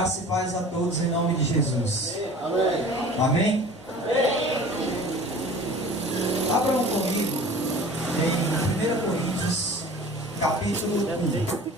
Graça e paz a todos em nome de Jesus. Amém. Amém? Abram comigo em 1 Coríntios, capítulo 1.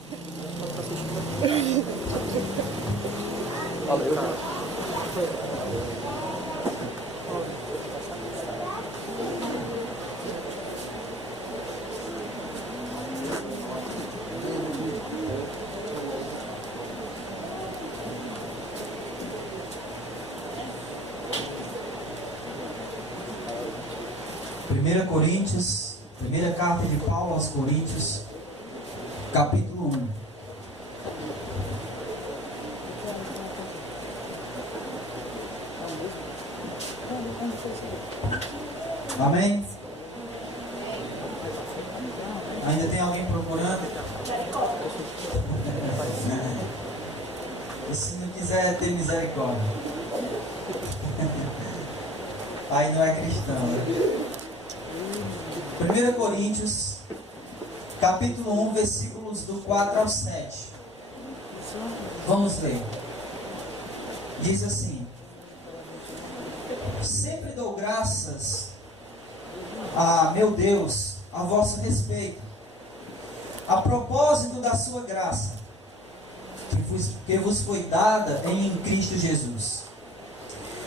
Coríntios, primeira carta de Paulo aos Coríntios, capítulo 1. Amém? Ainda tem alguém procurando? E se não quiser ter misericórdia? Aí não é cristão, né? 1 Coríntios, capítulo 1, versículos do 4 ao 7. Vamos ler. Diz assim: sempre dou graças a meu Deus a vosso respeito, a propósito da sua graça, que vos foi dada em Cristo Jesus.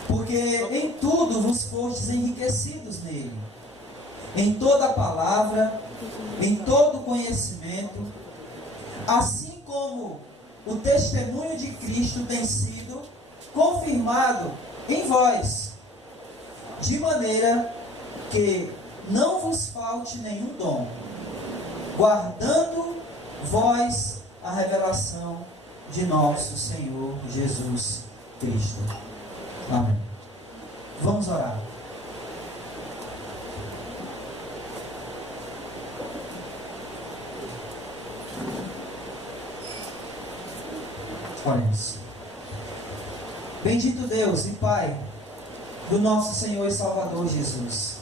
Porque em tudo vos fostes enriquecidos nele, em toda palavra, em todo conhecimento, assim como o testemunho de Cristo tem sido confirmado em vós, de maneira que não vos falte nenhum dom, guardando vós a revelação de nosso Senhor Jesus Cristo. Amém. Vamos orar. Oremos. Bendito Deus e Pai do nosso Senhor e Salvador Jesus.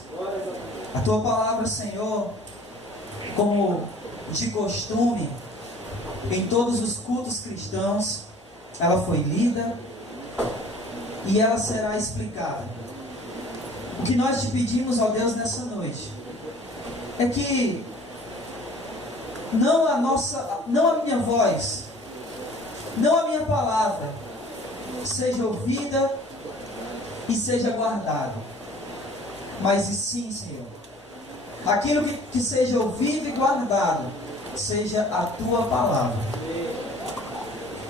A Tua palavra, Senhor, como de costume, em todos os cultos cristãos, ela foi lida e ela será explicada. O que nós te pedimos, ó Deus, nessa noite, é que não a minha voz, não a minha palavra seja ouvida e seja guardada, mas e sim, Senhor, aquilo que seja ouvido e guardado seja a Tua palavra.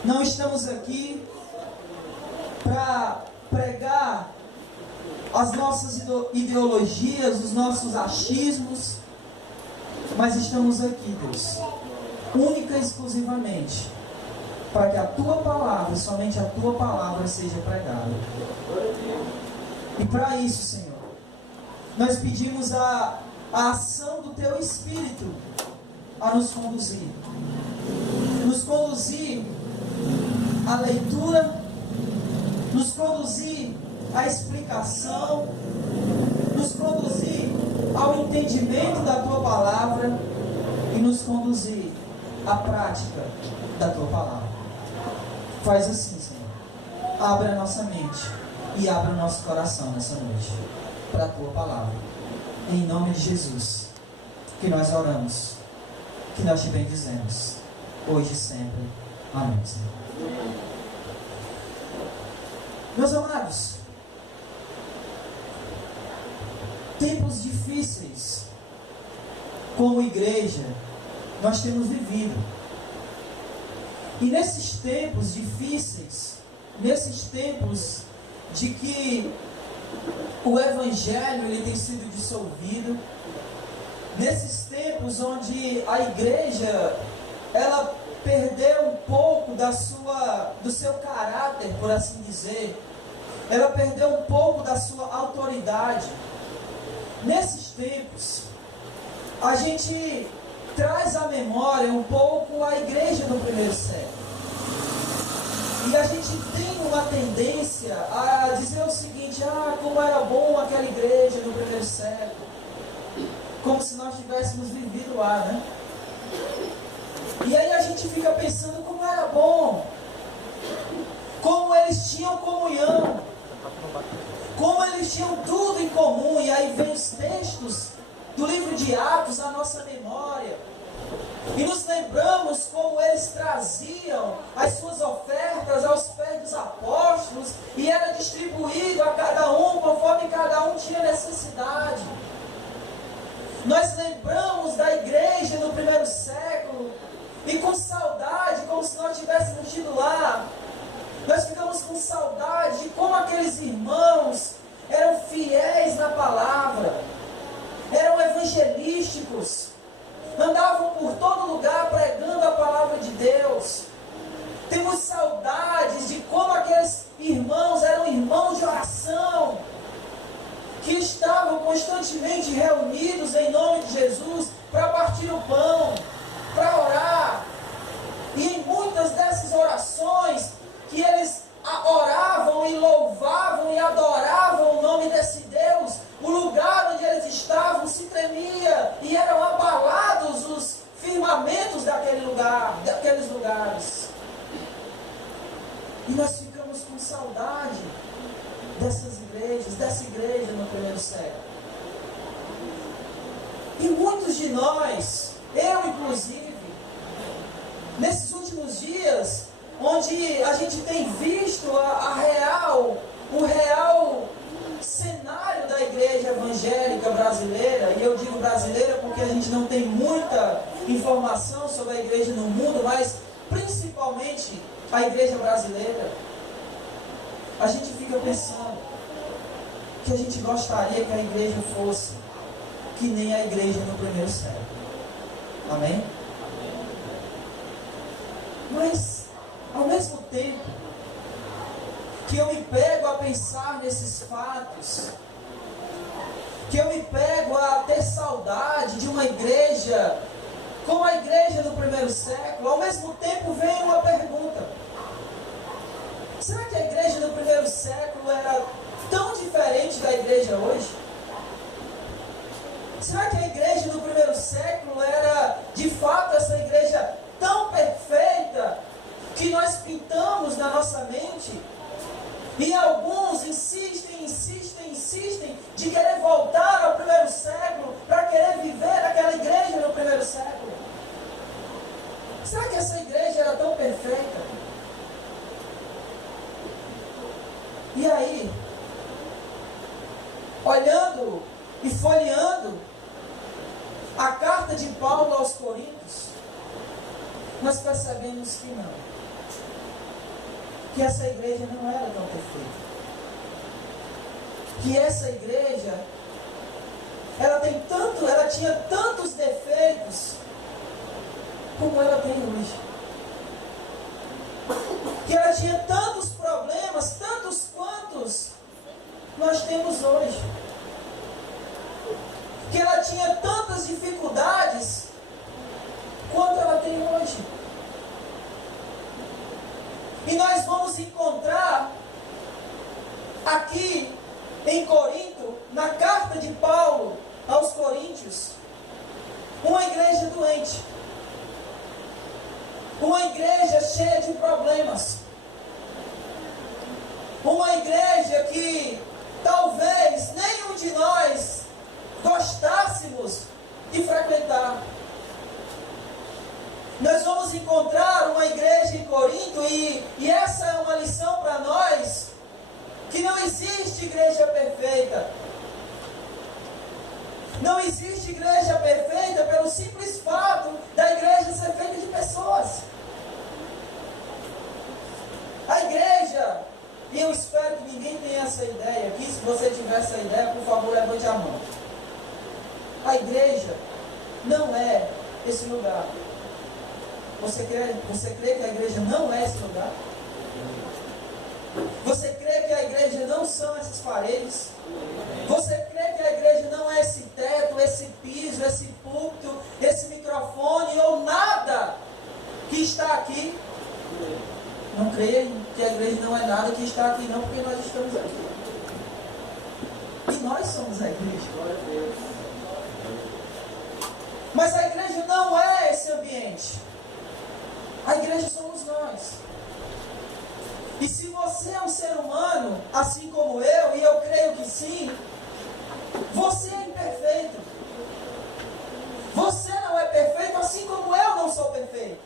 Não estamos aqui para pregar as nossas ideologias, os nossos achismos, mas estamos aqui, Deus, única e exclusivamente para que a Tua palavra, somente a Tua palavra seja pregada. E para isso, Senhor, nós pedimos a ação do Teu Espírito a nos conduzir. Nos conduzir à leitura, nos conduzir à explicação, nos conduzir ao entendimento da Tua palavra e nos conduzir à prática da Tua palavra. Faz assim, Senhor. Abre a nossa mente e abre o nosso coração nessa noite para a Tua palavra. Em nome de Jesus, que nós oramos, que nós te bendizemos, hoje e sempre. Amém, Senhor. Meus amados, tempos difíceis, como igreja, nós temos vivido. E nesses tempos difíceis, nesses tempos de que o Evangelho ele tem sido dissolvido, nesses tempos onde a igreja ela perdeu um pouco do seu caráter, por assim dizer, ela perdeu um pouco da sua autoridade. Nesses tempos, a gente traz à memória um pouco a igreja do primeiro século. E a gente tem uma tendência a dizer o seguinte: como era bom aquela igreja do primeiro século. Como se nós tivéssemos vivido lá, né? E aí a gente fica pensando como era bom. como eles tinham comunhão, como eles tinham tudo em comum. E aí vem os textos do livro de Atos à nossa memória, e nos lembramos como eles traziam as suas ofertas aos pés dos apóstolos, e era distribuído a cada um conforme cada um tinha necessidade. Nós lembramos da igreja no primeiro século, e com saudade, como se nós tivéssemos ido lá, nós ficamos com saudade de como aqueles irmãos eram fiéis na palavra, eram evangelísticos, andavam por todo lugar pregando a palavra de Deus. Temos saudades de como aqueles irmãos eram irmãos de oração, que estavam constantemente reunidos em nome de Jesus para partir o pão, para orar. E em muitas dessas orações que eles oravam e louvavam e adoravam o nome desse Deus, o lugar onde eles estavam se tremia e eram abalados os firmamentos daqueles lugares. E nós ficamos com saudade dessas igrejas, dessa igreja no primeiro século. E muitos de nós, eu inclusive, nesses últimos dias, onde a gente tem visto o real cenário da igreja evangélica brasileira, e eu digo brasileira porque a gente não tem muita informação sobre a igreja no mundo, mas principalmente a igreja brasileira, a gente fica pensando que a gente gostaria que a igreja fosse que nem a igreja no primeiro século. Amém? Mas, ao mesmo tempo que eu me pego a pensar nesses fatos, que eu me pego a ter saudade de uma igreja como a igreja do primeiro século, ao mesmo tempo vem uma pergunta: será que a igreja do primeiro século era tão diferente da igreja hoje? Será que a igreja do primeiro século era de fato essa igreja tão perfeita que nós pintamos na nossa mente? E alguns insistem de querer voltar ao primeiro século para querer viver aquela igreja no primeiro século. Será que essa igreja era tão perfeita? E aí, olhando e folheando a carta de Paulo aos Coríntios, nós percebemos que não. Que essa igreja não era tão perfeita. Que essa igreja, ela tinha tantos defeitos como ela tem hoje. Que ela tinha tantos problemas, tantos quantos nós temos hoje. Que ela tinha tantas dificuldades quanto ela tem hoje. E nós vamos encontrar aqui em Corinto, na carta de Paulo aos Coríntios, uma igreja doente, uma igreja cheia de problemas, uma igreja que talvez nenhum de nós gostássemos de frequentar. Nós vamos encontrar uma igreja em Corinto, e essa é uma lição para nós, que não existe igreja perfeita. Não existe igreja perfeita pelo simples fato da igreja ser feita de pessoas. A igreja, e eu espero que ninguém tenha essa ideia aqui, se você tiver essa ideia, por favor, levante a mão. A igreja não é esse lugar. Você crê que a igreja não é esse lugar? Você crê que a igreja não são essas paredes? Você crê que a igreja não é esse teto, esse piso, esse púlpito, esse microfone ou nada que está aqui? Não creia que a igreja não é nada que está aqui não, porque nós estamos aqui. E nós somos a igreja. Glória a Deus. Mas a igreja não é esse ambiente. A igreja somos nós. E se você é um ser humano, assim como eu, e eu creio que sim, você é imperfeito. Você não é perfeito, assim como eu não sou perfeito.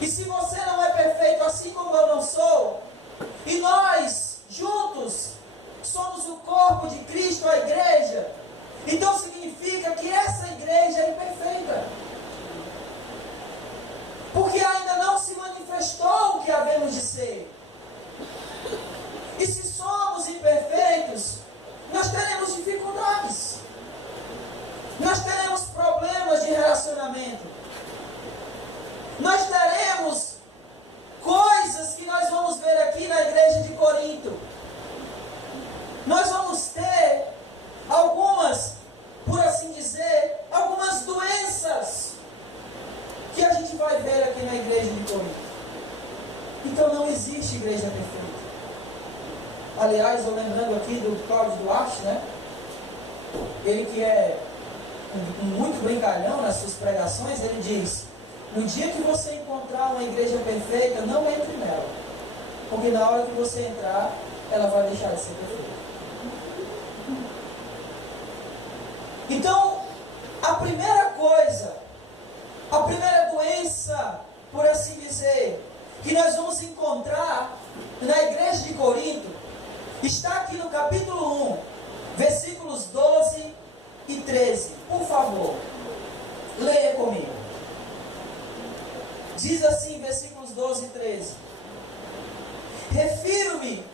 E se você não é perfeito, assim como eu não sou, e nós, juntos, somos o corpo de Cristo, a igreja, então significa que essa igreja é imperfeita. Porque ainda não se manifestou o que havemos de ser. E se somos imperfeitos, nós teremos dificuldades. Nós teremos problemas de relacionamento. Nós teremos coisas que nós vamos ver aqui na igreja de Corinto. Nós vamos ter algumas, por assim dizer, algumas doenças que a gente vai ver aqui na igreja de Corinto. Então não existe igreja perfeita. Aliás, eu lembrando aqui do Cláudio Duarte, né? Ele que é muito brincalhão nas suas pregações, ele diz: no dia que você encontrar uma igreja perfeita, não entre nela. Porque na hora que você entrar, ela vai deixar de ser perfeita. Então, a primeira coisa, a primeira doença, por assim dizer, que nós vamos encontrar na igreja de Corinto, está aqui no capítulo 1, versículos 12 e 13. Por favor, leia comigo. Diz assim, versículos 12 e 13: refiro-me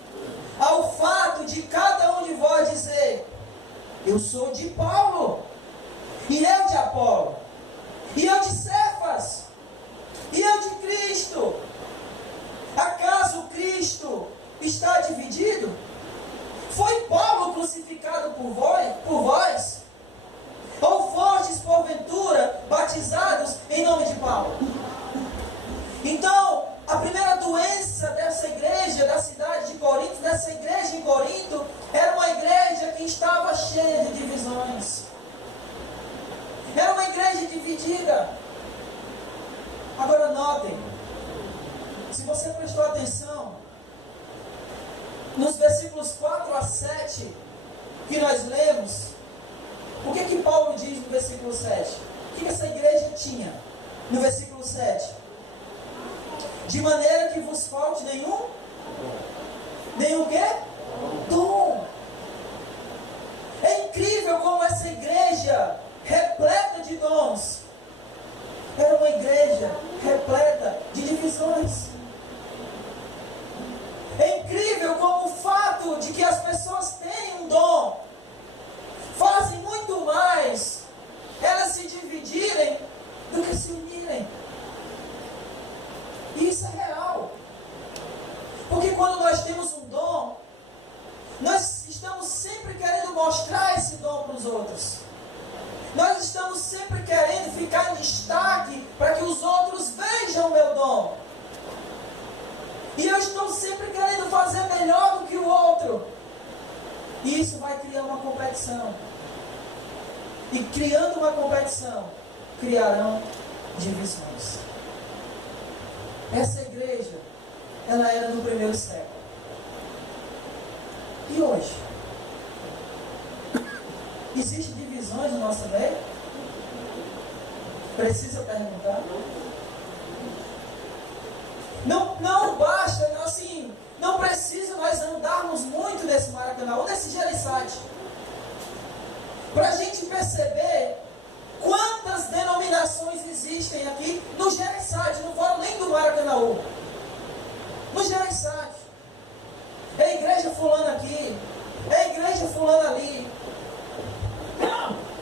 ao fato de cada um de vós dizer: eu sou de Paulo, e eu de Apolo, e eu de Cefas, e eu de Cristo. Acaso Cristo está dividido? Foi Paulo crucificado por vós? Ou fostes, porventura, batizados em nome de Paulo? Então, a primeira doença dessa igreja, da cidade de Corinto, dessa igreja em Corinto, era uma igreja que estava cheia de divisões. Era uma igreja dividida. Agora notem, se você prestou atenção, nos versículos 4 a 7, que nós lemos, o que Paulo diz no versículo 7? O que essa igreja tinha no versículo 7? De maneira que vos falte nenhum quê? Dom. É incrível como essa igreja, repleta de dons, era uma igreja repleta de divisões. É incrível como o fato de que as pessoas têm um dom fazem muito mais elas se dividirem do que se unirem. E isso é real. Porque quando nós temos um dom, nós estamos sempre querendo mostrar esse dom para os outros. Nós estamos sempre querendo ficar em destaque para que os outros vejam o meu dom. E eu estou sempre querendo fazer melhor do que o outro. E isso vai criar uma competição. E criando uma competição, criarão divisões. Essa igreja, ela era no primeiro século. E hoje? Existem divisões no nosso meio? Precisa perguntar? Não basta, assim, não precisa nós andarmos muito nesse Maracanã, ou nesse Gereissati, para a gente perceber quantas denominações existem aqui no Gereissati, não falo nem do Maracanã, no Gereissati. É a igreja fulana aqui, é a igreja fulana ali,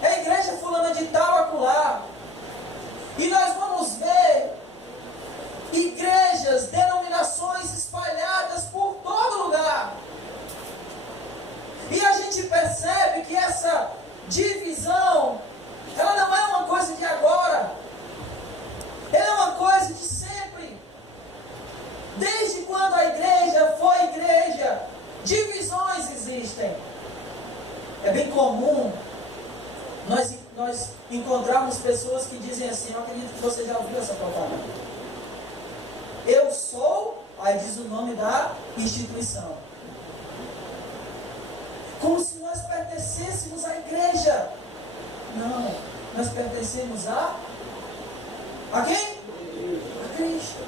é a igreja fulana de tal acolá. E nós vamos ver igrejas, denominações espalhadas por todo lugar. E a gente percebe que essa divisão, ela não é uma coisa de agora. Ela é uma coisa de sempre. Desde quando a igreja foi igreja, divisões existem. É bem comum nós encontrarmos pessoas que dizem assim, eu acredito que você já ouviu essa propaganda. Eu sou, Aí diz o nome da instituição. Como se nós pertencêssemos à igreja. Não, nós pertencemos a quem? A Cristo.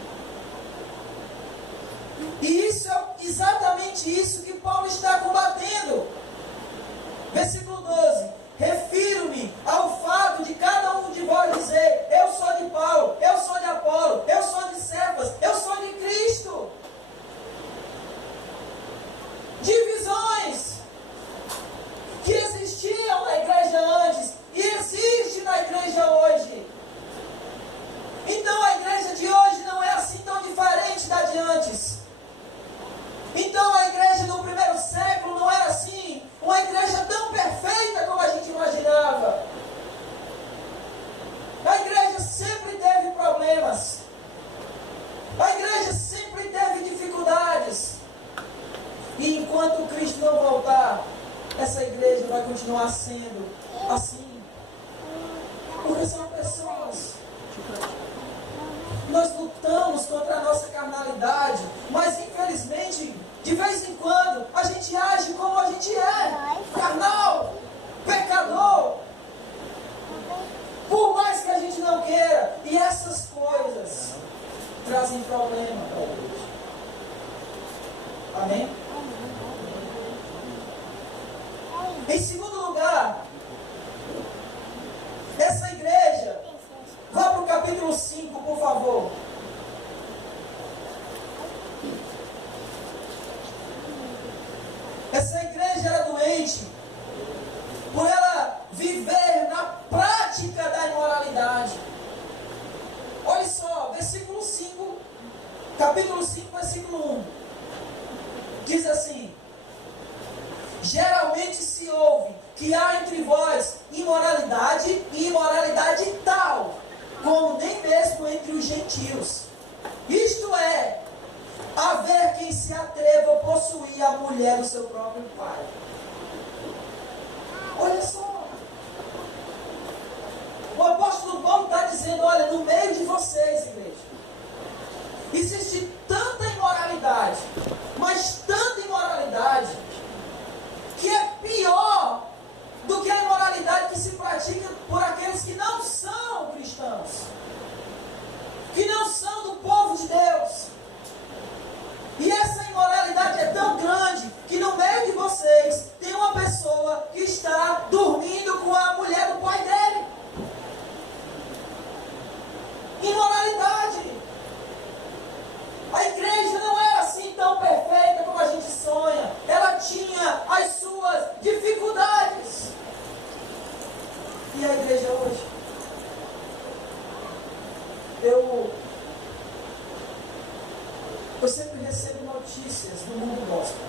E isso é exatamente isso que Paulo está combatendo. Versículo 12. Refiro-me ao fato de cada um de vós dizer: eu sou de Paulo, eu sou de Apolo, eu sou de Cefas, eu sou de Cristo. Divisões que existiam na igreja antes e existe na igreja hoje. Então a igreja de hoje não é assim tão diferente da de antes. Então a igreja do primeiro século não era assim, uma igreja tão perfeita como a gente imaginava. A igreja sempre teve problemas. A igreja sempre teve dificuldades. E enquanto Cristo não voltar, essa igreja vai continuar sendo assim. Porque são pessoas. Nós lutamos contra a nossa carnalidade, mas infelizmente, de vez em quando, a gente age como a gente é, carnal, pecador, por mais que a gente não queira, e essas coisas trazem problema para a igreja. Amém? Em segundo lugar, essa igreja, vá para o capítulo 5, por favor. Essa igreja era doente por ela viver na prática da imoralidade. Olha só, versículo 5, capítulo 5, versículo 1. Diz assim: geralmente se ouve que há entre vós imoralidade e imoralidade tal, como nem mesmo entre os gentios. Isto é, haver quem se atreva a possuir a mulher do seu próprio pai. Olha só. O apóstolo Paulo está dizendo: olha, no meio de vocês, igreja, existe tanta imoralidade, mas tanta imoralidade, que é pior do que a imoralidade que se pratica por aqueles que não são cristãos, que não são do povo de Deus. E essa imoralidade é tão grande que no meio de vocês tem uma pessoa que está dormindo com a mulher do pai dele. Imoralidade. A igreja não era assim tão perfeita como a gente sonha. Ela tinha as suas dificuldades. E a igreja hoje? Eu sempre recebo notícias do mundo gospel.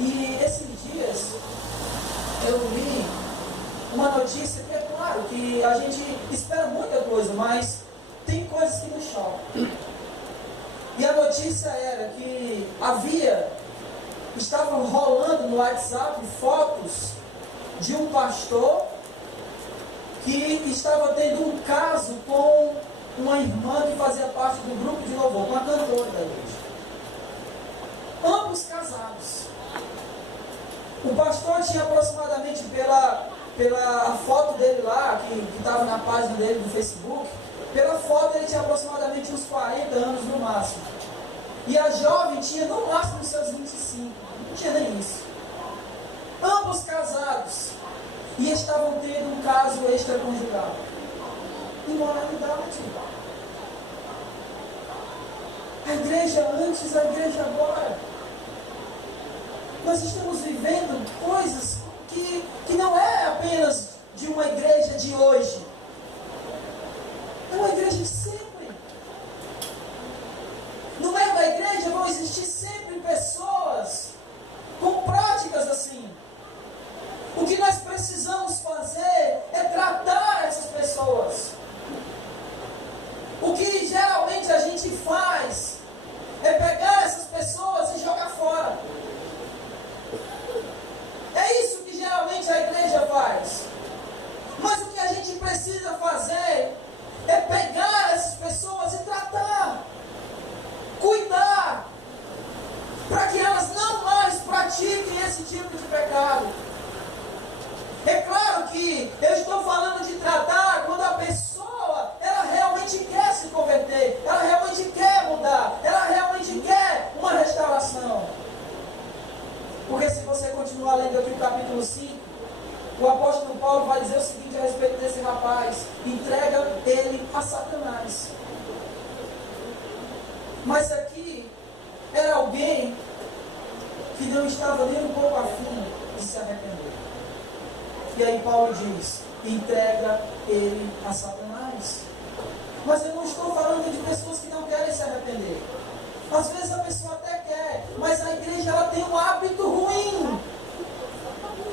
E esses dias eu li uma notícia que é claro que a gente espera muita coisa, mas tem coisas que nos chocam. E a notícia era que estavam rolando no WhatsApp fotos de um pastor que estava tendo um caso com uma irmã que fazia parte do grupo de louvor, uma cantora da igreja. Ambos casados. O pastor tinha aproximadamente, pela foto dele lá, que estava na página dele do Facebook, pela foto ele tinha aproximadamente uns 40 anos no máximo. E a jovem tinha no máximo seus 25. Não tinha nem isso. Ambos casados. E estavam tendo um caso extraconjugal. Imoralidade. A igreja antes, a igreja agora. Nós estamos vivendo coisas que não é apenas de uma igreja de hoje. É uma igreja de sempre. No meio da igreja vão existir sempre pessoas com práticas assim. O que nós precisamos fazer é tratar essas pessoas. O que geralmente a gente faz é pegar essas pessoas e jogar fora. É isso que geralmente a igreja faz. Mas o que a gente precisa fazer é pegar essas pessoas e tratar pratiquem esse tipo de pecado. É claro que eu estou falando de tratar quando a pessoa, ela realmente quer se converter, ela realmente quer mudar, ela realmente quer uma restauração. Porque se você continuar lendo aqui o capítulo 5, o apóstolo Paulo vai dizer o seguinte a respeito desse rapaz: entrega ele a Satanás. Mas aqui era alguém que não estava nem um pouco afim de se arrepender. E aí Paulo diz: entrega ele a Satanás. Mas eu não estou falando de pessoas que não querem se arrepender. Às vezes a pessoa até quer, mas a igreja ela tem um hábito ruim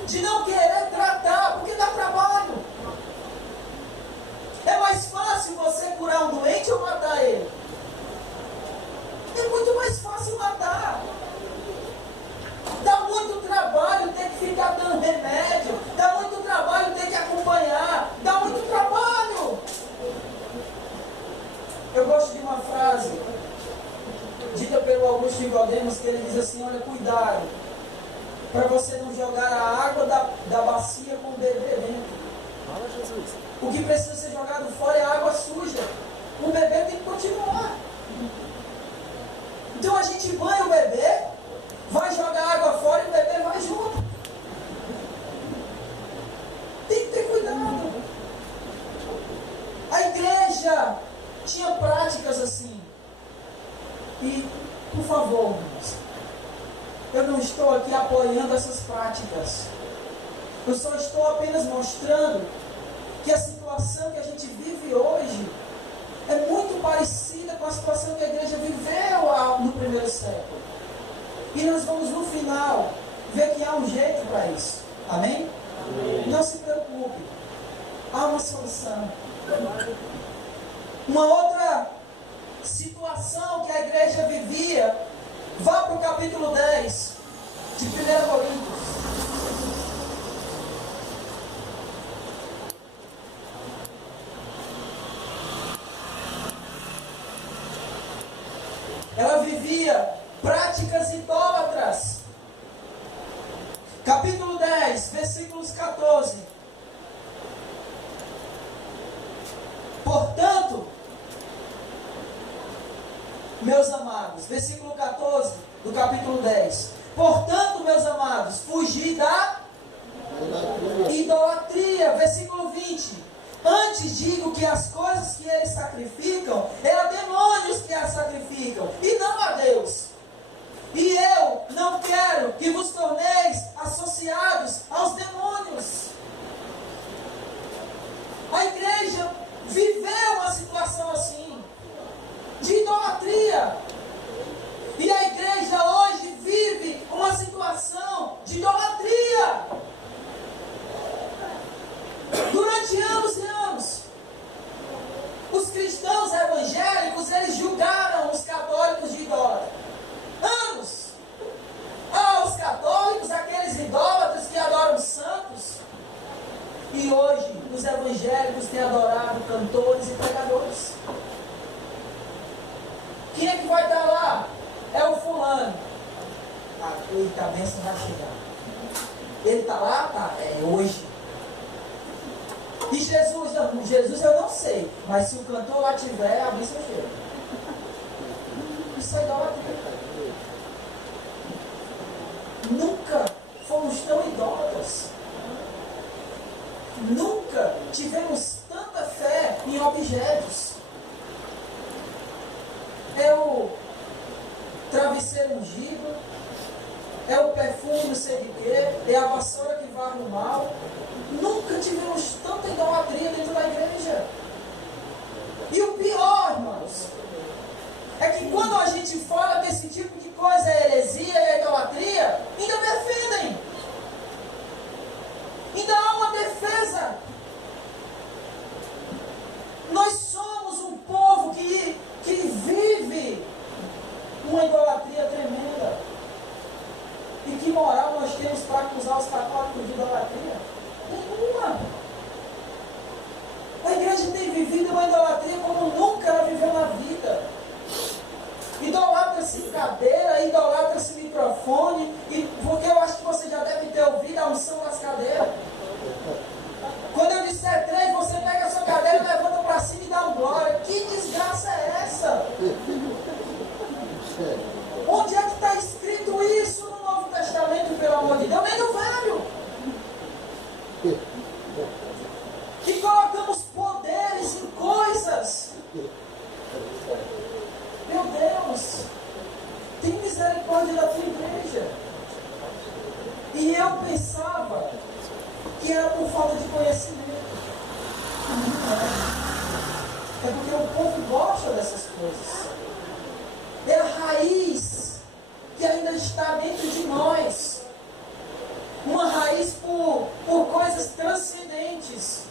de não querer tratar, porque dá trabalho. É mais fácil você curar um doente ou matar ele? É muito mais fácil matar. Dá muito trabalho ter que ficar dando remédio, dá muito trabalho ter que acompanhar, dá muito trabalho. Eu gosto de uma frase dita pelo Augusto Nicodemos, que ele diz assim: olha, cuidado para você não jogar a água da bacia com o bebê dentro. Fala, Jesus. O que precisa ser jogado fora é a água suja. O bebê tem que continuar. Então a gente banha o bebê, vai jogar água fora e o bebê vai junto. Tem que ter cuidado. A igreja tinha práticas assim. E, por favor, irmãos, eu não estou aqui apoiando essas práticas. Eu só estou apenas mostrando que a situação que a gente vive hoje é muito parecida com a situação que a igreja viveu no primeiro século. E nós vamos no final ver que há um jeito para isso. Amém? Amém? Não se preocupe. Há uma solução. Uma outra situação que a igreja vivia, vá para o capítulo 10 de 1 Coríntios. Ela vivia práticas idólatras. Capítulo 10, versículos 14. Portanto, meus amados, versículo 14 do capítulo 10. Portanto, meus amados, fugi da idolatria. Versículo 20. Antes digo que as coisas que eles sacrificam, é a demônios que as sacrificam, e não a Deus. E eu não quero que vos torneis associados aos demônios. A igreja viveu uma situação assim, de idolatria. E a igreja hoje vive uma situação de idolatria. Durante anos e anos, os cristãos evangélicos, eles julgaram os católicos de idólatras. Anos. Os católicos, aqueles idólatras que adoram santos. E hoje, os evangélicos têm adorado cantores e pregadores. Quem é que vai estar lá? É o fulano. Eita, a bênção vai chegar. Ele está lá? Tá, é hoje. E Jesus eu não sei, mas se o cantor lá tiver, a bênção chega. Isso é idolatria. Nunca fomos tão idólatras. Nunca tivemos tanta fé em objetos. É o travesseiro ungido, é o perfume não sei de quê, é a vassoura que varre o mal. Nunca tivemos tanta idolatria dentro da igreja. E o pior, irmãos, é que quando a gente fala desse tipo de coisa, a heresia e a idolatria, ainda defendem. Ainda há uma defesa. Nós somos um povo que vive uma idolatria tremenda. E que moral nós temos para acusar os católicos de idolatria? Nenhuma. A igreja tem vivido uma idolatria como nunca ela viveu na vida. Idolatras idolatra-se cadeira, idolatra-se microfone, e porque eu acho que você já deve ter ouvido a unção das cadeiras. Quando eu disser 3, você pega a sua cadeira, levanta para cima e dá um glória. Que desgraça é essa? Onde é que está escrito isso no Novo Testamento, pelo amor de Deus? Nem no Velho. Que colocamos poderes em coisas. Meu Deus, tem misericórdia da tua igreja. E eu pensava que era por falta de conhecimento. Não é. É porque o povo gosta dessas coisas. É a raiz que ainda está dentro de nós. Uma raiz por coisas transcendentes,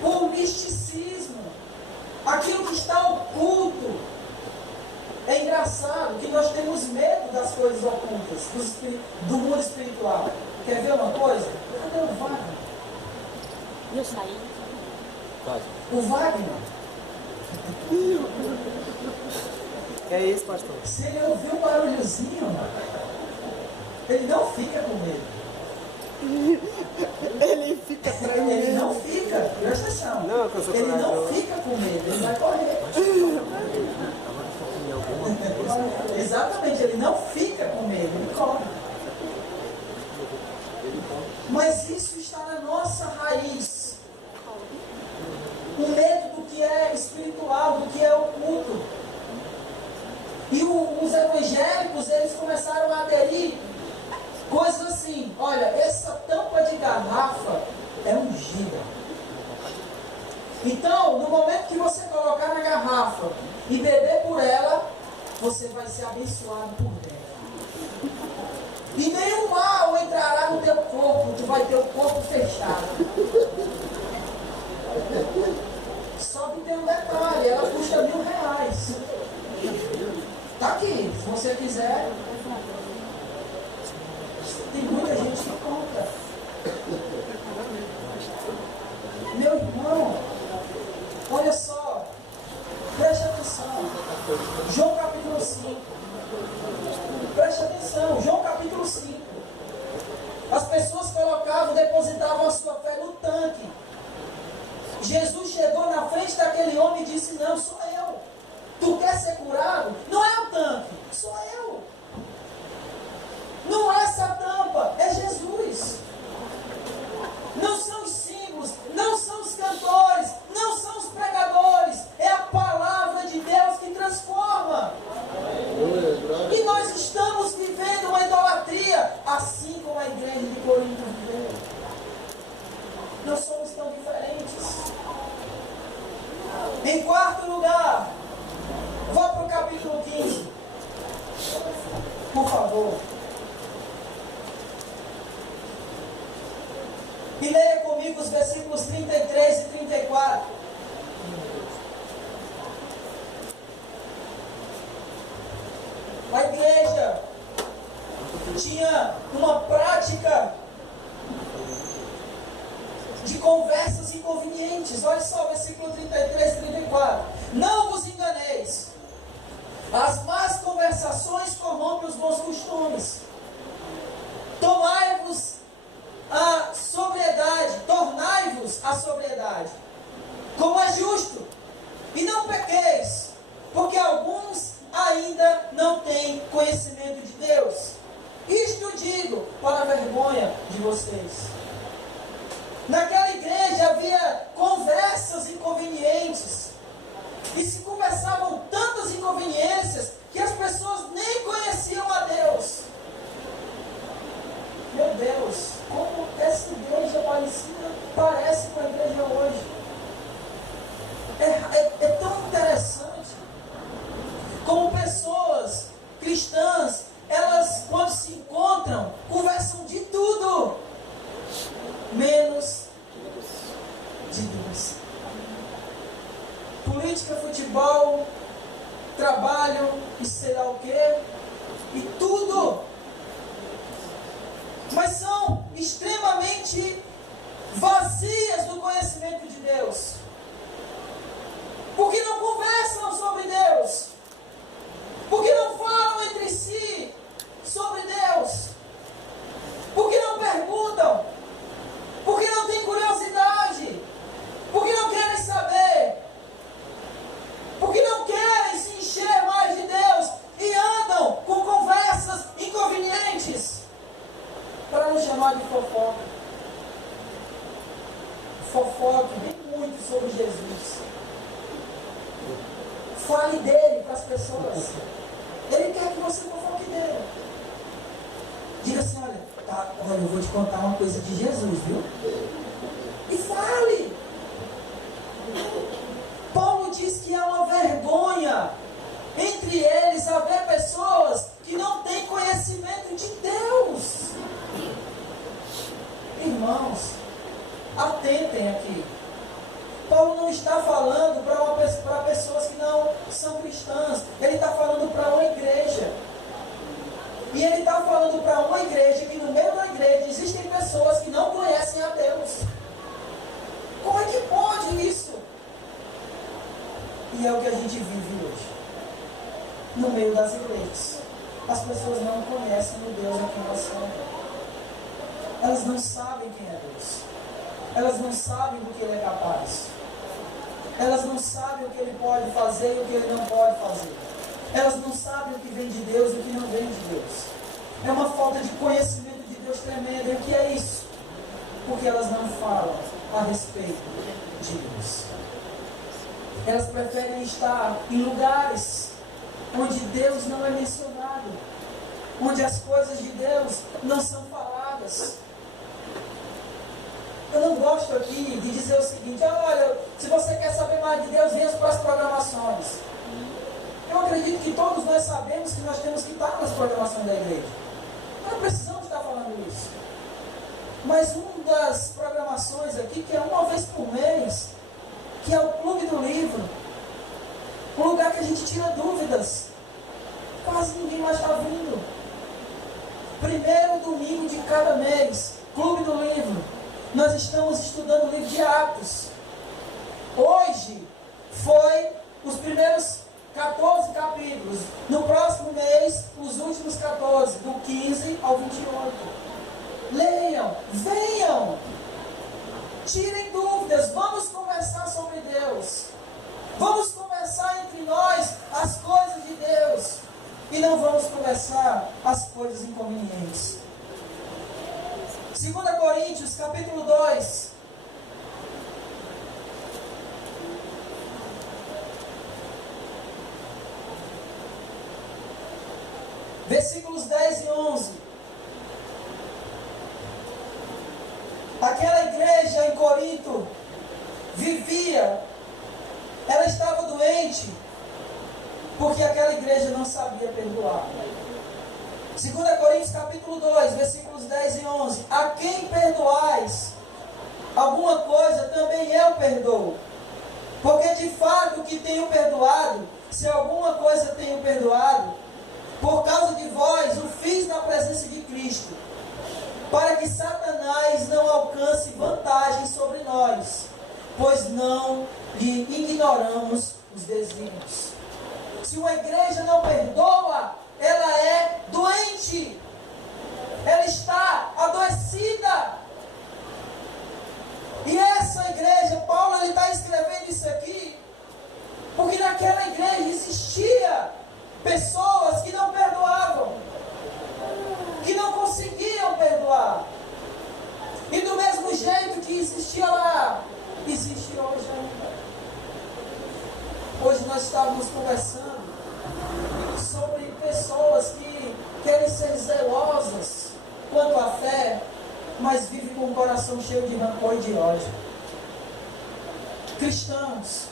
por misticismo, aquilo que está oculto. É engraçado que nós temos medo das coisas ocultas, do mundo espiritual. Quer ver uma coisa? Cadê o Wagner? Eu saí. O Wagner. Que é isso, pastor? Se ele ouvir um barulhozinho, ele não fica com medo. Ele fica tremendo. Ele não fica, presta atenção. Não, que eu sou ele não corajoso. fica com medo, ele vai correr. Exatamente, ele não fica com medo, ele corre. Mas isso está na nossa raiz. O medo do que é espiritual, do que é oculto. E os evangélicos, eles começaram a aderir coisas assim: olha, essa tampa de garrafa é ungida. Então, no momento que você colocar na garrafa e beber por ela, você vai ser abençoado por dentro. E nenhum mal entrará no teu corpo, tu vai ter o corpo fechado. Só que tem um detalhe, ela custa R$1.000. Tá aqui, se você quiser. Tem muita gente que compra. Meu irmão, olha só, preste atenção. João capítulo 5. Preste atenção, João capítulo 5. As pessoas depositavam a sua fé no tanque. Jesus chegou na frente daquele homem e disse: não, sou eu. Tu quer ser curado? Não é o tanque, sou eu. Não é essa tampa, é Jesus. Não são os símbolos, não são os cantores, não são os pregadores. É a palavra de Deus que transforma. E nós estamos vivendo uma idolatria, assim como a igreja de Corinto viveu. Não somos tão diferentes. Em quarto lugar, vá para o capítulo 15. Por favor. E leia comigo os versículos 33 e 34. A igreja tinha uma prática de conversas inconvenientes. Olha só, versículo 33 e 34. Não vos enganeis. As más conversações corrompem os bons costumes. Tomai-vos a sobriedade, tornai-vos a sobriedade, como é justo, e não pequeis, porque alguns ainda não têm conhecimento de Deus. Isto digo para a vergonha de vocês. Naquela igreja havia conversas inconvenientes, e se conversavam tantas inconveniências que as pessoas nem conheciam a Deus. Meu Deus, como essa igreja parece com a igreja hoje. É tão interessante como pessoas cristãs, elas quando se encontram, conversam de tudo, menos de Deus. Política, futebol, trabalho e sei lá o que, e tudo. Mas são extremamente vazias do conhecimento de Deus. Porque não conversam sobre Deus. Porque não falam em chamar de fofoca. Fofoque bem muito sobre Jesus. Fale dele para as pessoas. Ele quer que você fofoque dele. Diga assim, olha, eu vou te contar uma coisa de Jesus, viu? E fale. Paulo diz que há uma vergonha entre eles haver pessoas que não têm conhecimento de Deus. Irmãos, atentem aqui. Paulo não está falando para pessoas que não são cristãs. Ele está falando para uma igreja. E ele está falando para uma igreja que no meio da igreja existem pessoas que não conhecem a Deus. Como é que pode isso? E é o que a gente vive hoje. No meio das igrejas. As pessoas não conhecem o Deus a quem elas são. Elas não sabem quem é Deus. Elas não sabem do que Ele é capaz. Elas não sabem o que Ele pode fazer e o que Ele não pode fazer. Elas não sabem o que vem de Deus e o que não vem de Deus. É uma falta de conhecimento de Deus tremenda. E o que é isso? Porque elas não falam a respeito de Deus. Elas preferem estar em lugares onde Deus não é mencionado, onde as coisas de Deus não são faladas. Eu não gosto aqui de dizer o seguinte: olha, se você quer saber mais de Deus, venha para as programações. Eu acredito que todos nós sabemos que nós temos que estar nas programações da igreja. Não precisamos estar falando isso. Mas uma das programações aqui, que é uma vez por mês, que é o Clube do Livro, um lugar que a gente tira dúvidas. Quase ninguém mais está vindo. Primeiro domingo de cada mês, Clube do Livro. Nós estamos estudando o livro de Atos. Hoje foi os primeiros 14 capítulos. No próximo mês, os últimos 14, do 15 ao 28. Leiam, venham, tirem dúvidas, vamos conversar sobre Deus. Vamos conversar entre nós as coisas de Deus. E não vamos conversar as coisas inconvenientes. 2 Coríntios, capítulo 2. Versículos 10 e 11. Aquela igreja em Corinto vivia, ela estava doente, porque aquela igreja não sabia perdoar. 2 Coríntios capítulo 2, versículos 10 e 11. A quem perdoais alguma coisa, também eu perdoo. Porque de fato o que tenho perdoado, se alguma coisa tenho perdoado, por causa de vós o fiz na presença de Cristo, para que Satanás não alcance vantagem sobre nós, pois não lhe ignoramos os desígnios. Se uma igreja não perdoa, ela é doente. Ela está adoecida. E essa igreja, Paulo ele está escrevendo isso aqui, porque naquela igreja existia pessoas que não perdoavam, que não conseguiam perdoar. E do mesmo jeito que existia lá, existe hoje ainda. Hoje nós estávamos conversando sobre pessoas que querem ser zelosas quanto à fé, mas vivem com o coração cheio de rancor e de ódio. Cristãos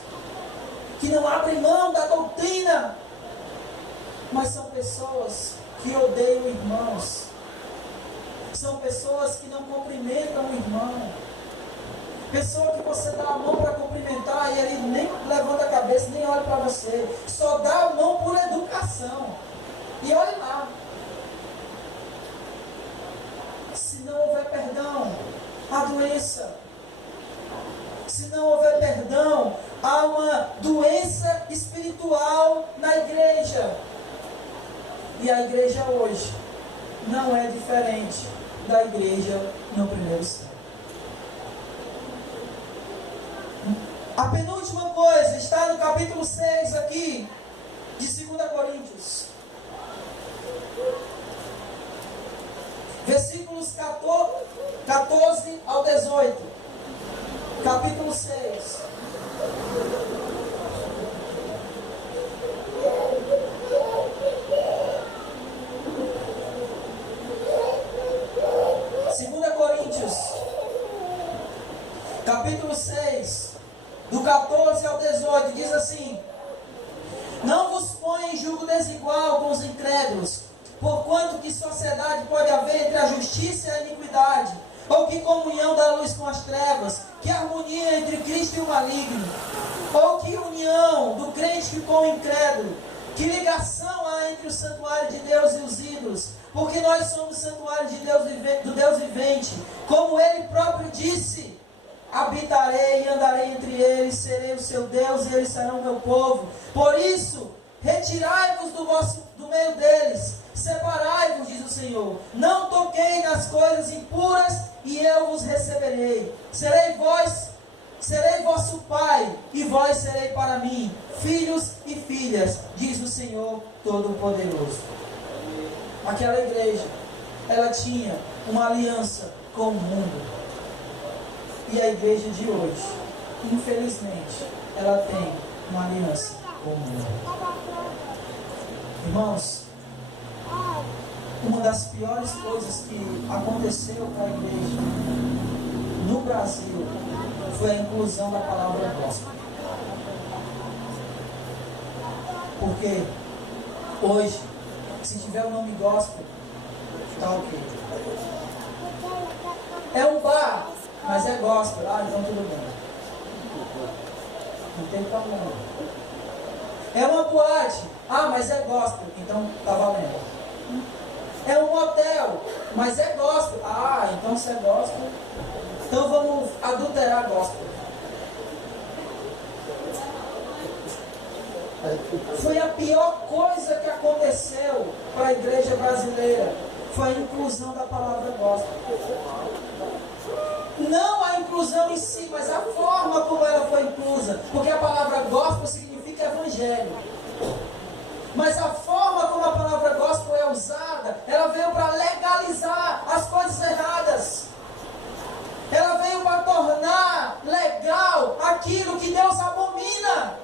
que não abrem mão da doutrina, mas são pessoas que odeiam irmãos. São pessoas que não cumprimentam o irmão. Pessoa que você dá a mão para cumprimentar e ele nem levanta a cabeça, nem olha para você. Só dá a mão por educação. E olhe lá. Se não houver perdão, há doença. Se não houver perdão, há uma doença espiritual na igreja. E a igreja hoje não é diferente da igreja no primeiro século. A penúltima coisa está no capítulo 6 aqui, de 2 Coríntios. Versículos 14 ao 18. Capítulo 6. Capítulo 6, do 14 ao 18, diz assim: Não vos ponha em julgo desigual com os incrédulos, porquanto que sociedade pode haver entre a justiça e a iniquidade? Ou que comunhão da luz com as trevas? Que harmonia entre Cristo e o maligno? Ou que união do crente com o incrédulo? Que ligação há entre o santuário de Deus e os ídolos? Porque nós somos santuário de Deus, do Deus vivente. Como Ele próprio disse: habitarei e andarei entre eles, serei o seu Deus e eles serão o meu povo. Por isso, retirai-vos do meio deles, separai-vos, diz o Senhor. Não toquei nas coisas impuras e eu vos receberei. Serei vosso pai e vós serei para mim filhos e filhas, diz o Senhor Todo-Poderoso. Aquela igreja, ela tinha uma aliança com o mundo. E a igreja de hoje, infelizmente, ela tem uma aliança com o mundo. Irmãos, uma das piores coisas que aconteceu com a igreja no Brasil foi a inclusão da palavra gospel. Porque hoje, se tiver o nome gospel, está ok. É um bar, mas é gospel. Ah, então tudo bem. Não tem problema. É uma boate. Ah, mas é gospel. Então tá valendo. É um motel, mas é gospel. Ah, então se é gospel, então vamos adulterar gospel. Foi a pior coisa que aconteceu para a igreja brasileira. Foi a inclusão da palavra gospel. Não a inclusão em si, mas a forma como ela foi inclusa. Porque a palavra gospel significa evangelho. Mas a forma como a palavra gospel é usada, ela veio para legalizar as coisas erradas. Ela veio para tornar legal aquilo que Deus abomina.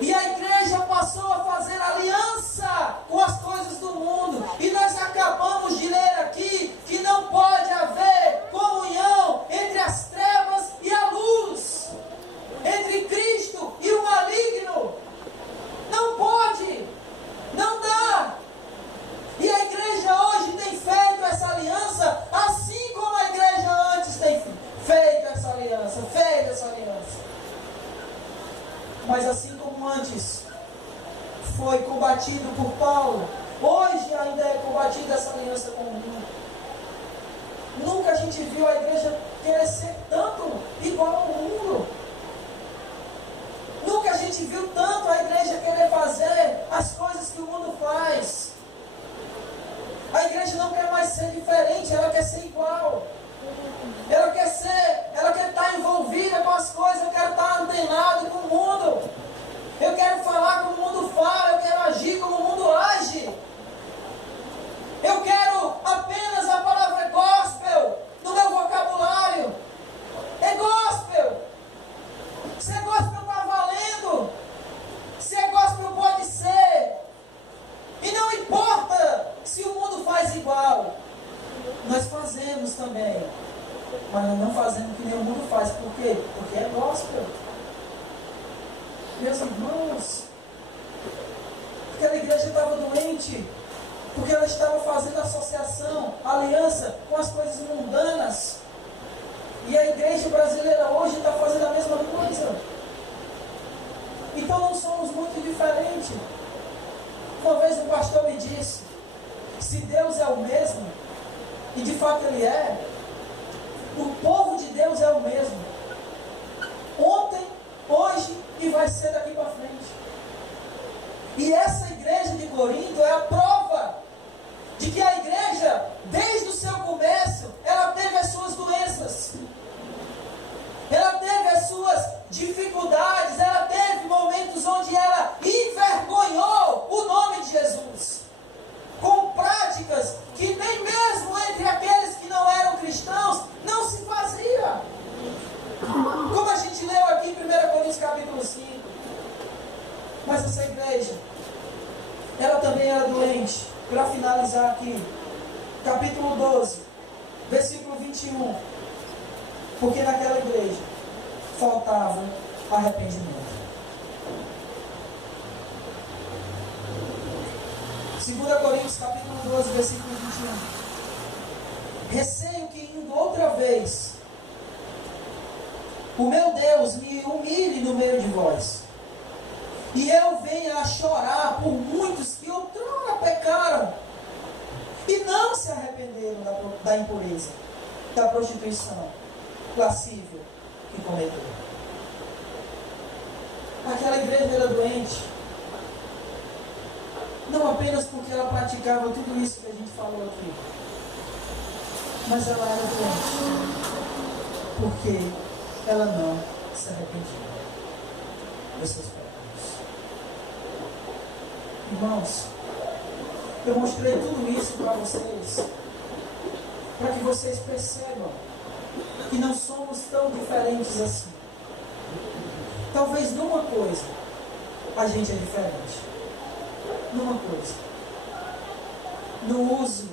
E a igreja passou a fazer aliança com as coisas do mundo. E nós acabamos de ler aqui que não pode haver comunhão entre as trevas e a luz, entre Cristo e o maligno. Não pode, não dá. E a igreja hoje tem feito essa aliança, assim como a igreja antes tem feito essa aliança, Mas assim como antes foi combatido por Paulo, hoje ainda é combatida essa aliança com o mundo. Nunca a gente viu a igreja querer ser tanto igual ao mundo. Nunca a gente viu tanto a igreja querer fazer as coisas que o mundo faz. A igreja não quer mais ser diferente, ela quer ser igual. Ela quer estar envolvida com as coisas, eu quero estar antenado com o mundo. Eu quero falar como o mundo fala, eu quero agir como o mundo age. Eu quero apenas a palavra gospel no meu vocabulário. É gospel. Se é gospel está valendo. Se é gospel pode ser. E não importa se o mundo faz igual. Nós fazemos também. Mas nós não fazemos que nem o mundo faz. Por quê? Porque é gospel. Meus irmãos, aquela igreja estava doente. Porque ela estava fazendo associação, aliança com as coisas mundanas. E a igreja brasileira hoje está fazendo a mesma coisa. Então não somos muito diferentes. Uma vez um pastor me disse: se Deus é o mesmo, e de fato Ele é, o povo de Deus é o mesmo. Ontem, hoje e vai ser daqui para frente. E essa igreja de Corinto é a prova de que a igreja, desde o seu começo, ela teve as suas doenças. Ela teve as suas dificuldades, ela teve momentos onde ela envergonhou o nome de Jesus. Com práticas que nem capítulo 12, versículo 21. Porque naquela igreja faltava arrependimento. 2 Coríntios capítulo 12, versículo 21. Receio que indo outra vez, o meu Deus me humilhe no meio de vós, e eu venha a chorar por muitos que outrora pecaram, e não se arrependeram da impureza, da prostituição, lascívia que cometeu. Aquela igreja era doente, não apenas porque ela praticava tudo isso que a gente falou aqui, mas ela era doente porque ela não se arrependia dos seus pecados. Irmãos, eu mostrei tudo isso para vocês, para que vocês percebam que não somos tão diferentes assim. Talvez numa coisa a gente é diferente. Numa coisa. No uso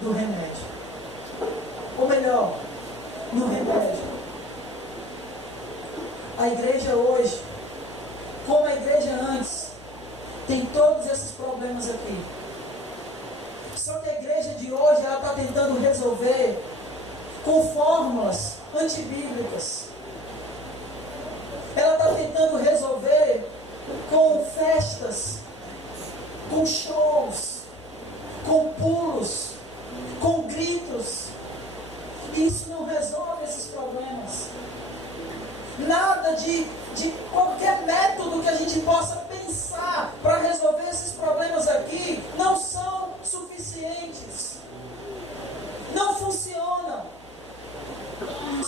do remédio. Ou melhor, no remédio. A igreja hoje, como a igreja antes, tem todos esses problemas aqui. Só que a igreja de hoje, ela está tentando resolver com fórmulas antibíblicas. Ela está tentando resolver com festas, com shows, com pulos, com gritos. Isso não resolve esses problemas. Nada de qualquer método que a gente possa pensar para resolver esses problemas aqui não são suficientes. Não funcionam.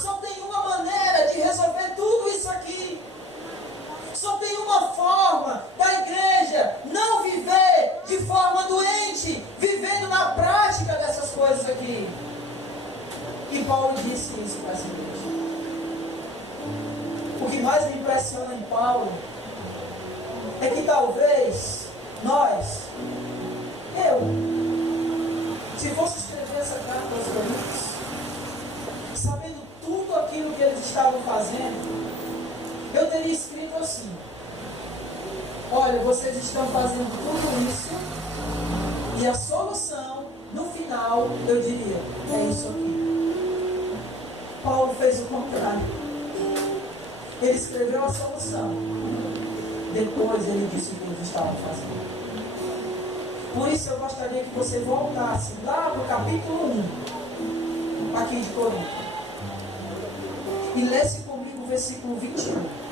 Só tem uma maneira de resolver tudo isso aqui. Só tem uma forma da igreja não viver de forma doente, vivendo na prática dessas coisas aqui. E Paulo disse isso para essa igreja. O que mais me impressiona em Paulo é que talvez nós, se fosse escrever essa carta aos Coríntios, sabendo tudo aquilo que eles estavam fazendo, eu teria escrito assim: olha, vocês estão fazendo tudo isso, e a solução, no final, eu diria, é isso aqui. Paulo fez o contrário. Ele escreveu a solução. Depois ele disse o que eles estavam fazendo. Por isso eu gostaria que você voltasse lá no capítulo 1, aqui de Coríntios, e lesse comigo o versículo 21.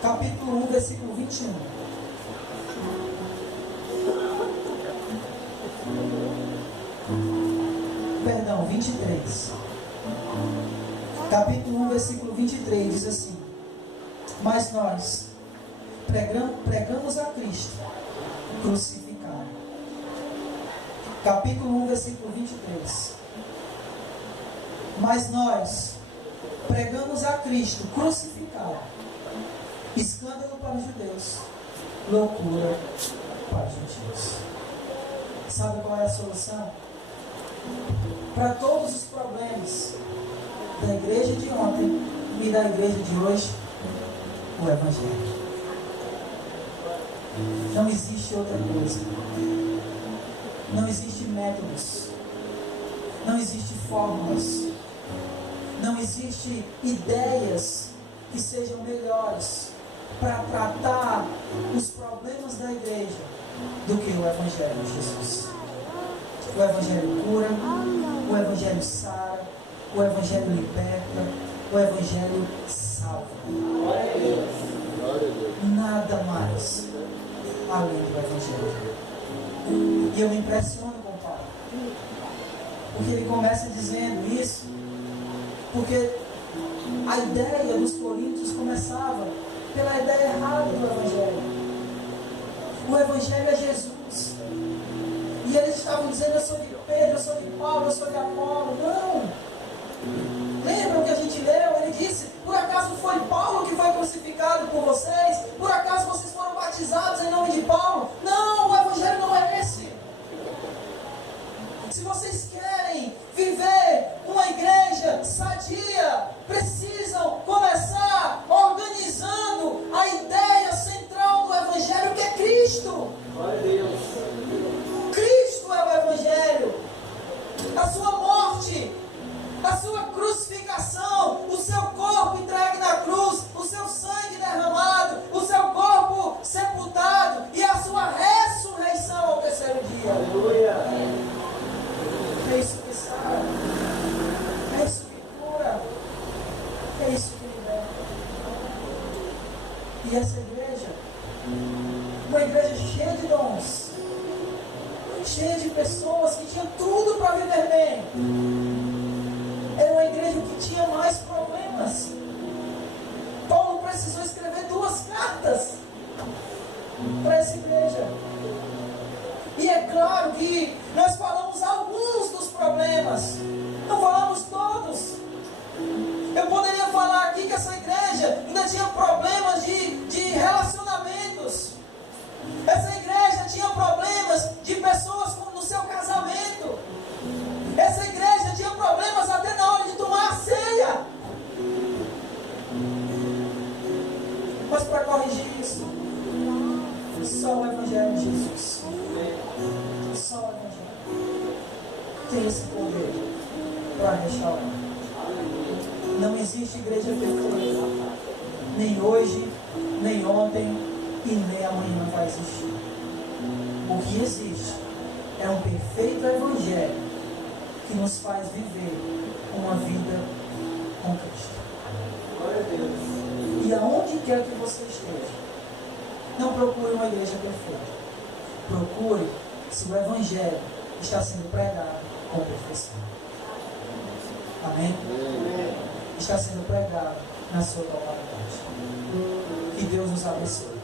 Capítulo 1, versículo 21. Perdão, 23. Capítulo 1, versículo 23 diz assim: mas nós pregamos a Cristo crucificado. Capítulo 1, versículo 23. Mas nós pregamos a Cristo crucificado, escândalo para os judeus, loucura para os gentios. Sabe qual é a solução? Para todos os problemas da igreja de ontem e da igreja de hoje, o Evangelho. Não existe outra coisa. Não existe métodos. Não existe fórmulas. Não existe ideias que sejam melhores para tratar os problemas da igreja do que o Evangelho de Jesus. O Evangelho cura, o Evangelho sara, o Evangelho liberta, o Evangelho salva. Nada mais além do Evangelho. E eu me impressiono com o Paulo, porque ele começa dizendo isso, porque a ideia dos coríntios começava pela ideia errada do Evangelho. O Evangelho é Jesus. E eles estavam dizendo: eu sou de Pedro, eu sou de Paulo, eu sou de Apolo. Não! essa igreja, uma igreja cheia de dons, cheia de pessoas que tinham tudo para viver bem, era uma igreja que tinha mais problemas. Paulo precisou escrever 2 cartas para essa igreja. E é claro que nós falamos alguns dos problemas, não falamos todos. Eu poderia falar aqui que essa igreja ainda tinha problemas de relacionamentos. Essa igreja tinha problemas de pessoas no seu casamento. Essa igreja tinha problemas até na hora de tomar a ceia. Mas para corrigir isso, só o Evangelho de Jesus, só o Evangelho tem esse poder para restaurar. Não existe igreja perfeita, nem hoje, nem ontem e nem amanhã vai existir. O que existe é um perfeito Evangelho que nos faz viver uma vida com Cristo. Glória a Deus. E aonde quer que você esteja, não procure uma igreja perfeita. Procure se o Evangelho está sendo pregado com perfeição. Amém? Está sendo pregado na sua totalidade. Que Deus nos abençoe.